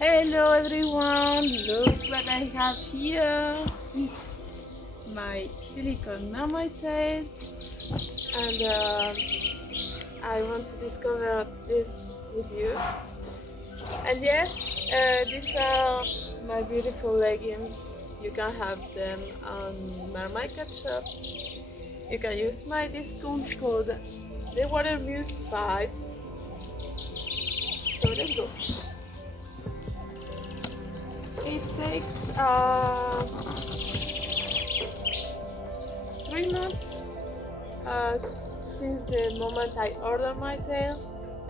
Hello everyone, look what I have here. This is my silicone mermaid tail, and I want to discover this with you. And yes, these are my beautiful leggings. You can have them on Mermaid Kat Shop. You can use my discount code, the Water Muse 5. So let's go. It takes 3 months since the moment I ordered my tail,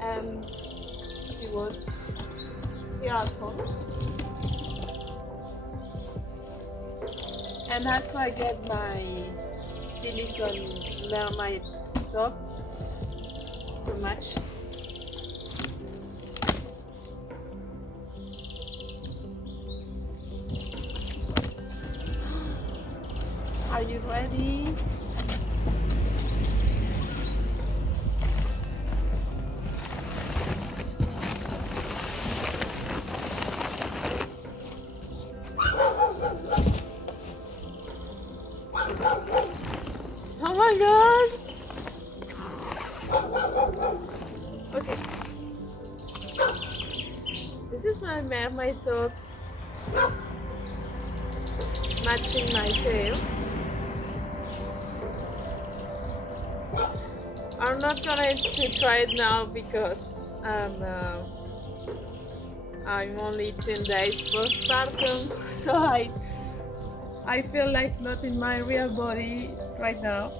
and it was here at home. And also I get my silicone mermaid top to match. Are you ready? Oh my god! Okay. This is my mermaid top matching my tail. I'm not going to try it now because I'm only 10 days postpartum, so I feel like not in my real body right now.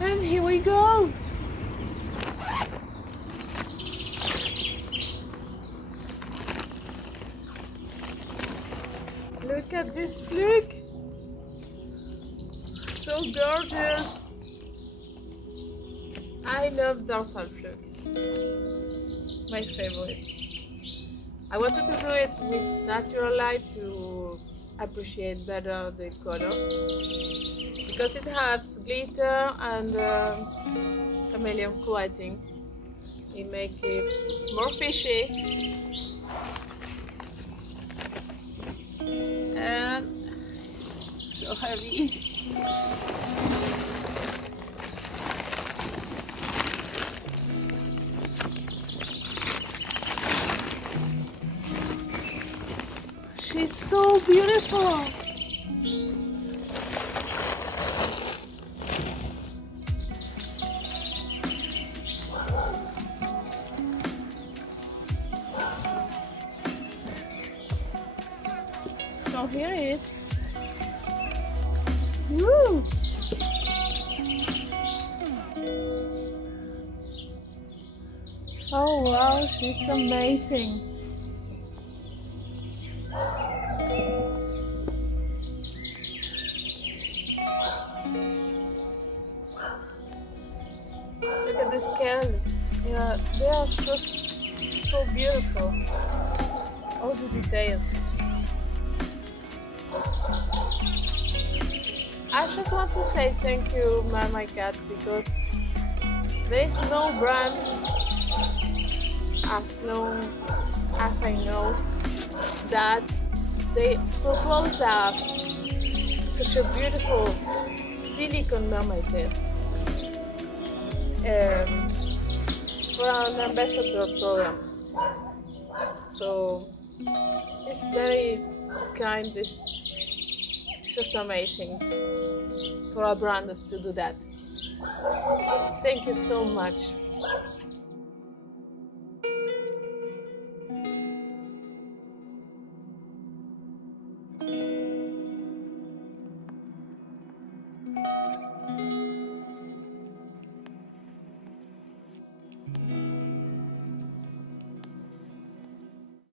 And here we go! Look at this fluke! So gorgeous! I love dorsal flukes. My favorite. I wanted to do it with natural light to appreciate better the colors, because it has glitter and chameleon coating. It makes it more fishy. And so heavy. She's so beautiful. So here it is. Woo! Oh wow, she's amazing. Look at the scales. Yeah, they are just so beautiful. All the details. I just want to say thank you, Mermaid Kat, because there is no brand as long as I know that they propose such a beautiful silicone mermaid tail for an ambassador program. So it's very kind. It's just amazing for a brand to do that. Thank you so much.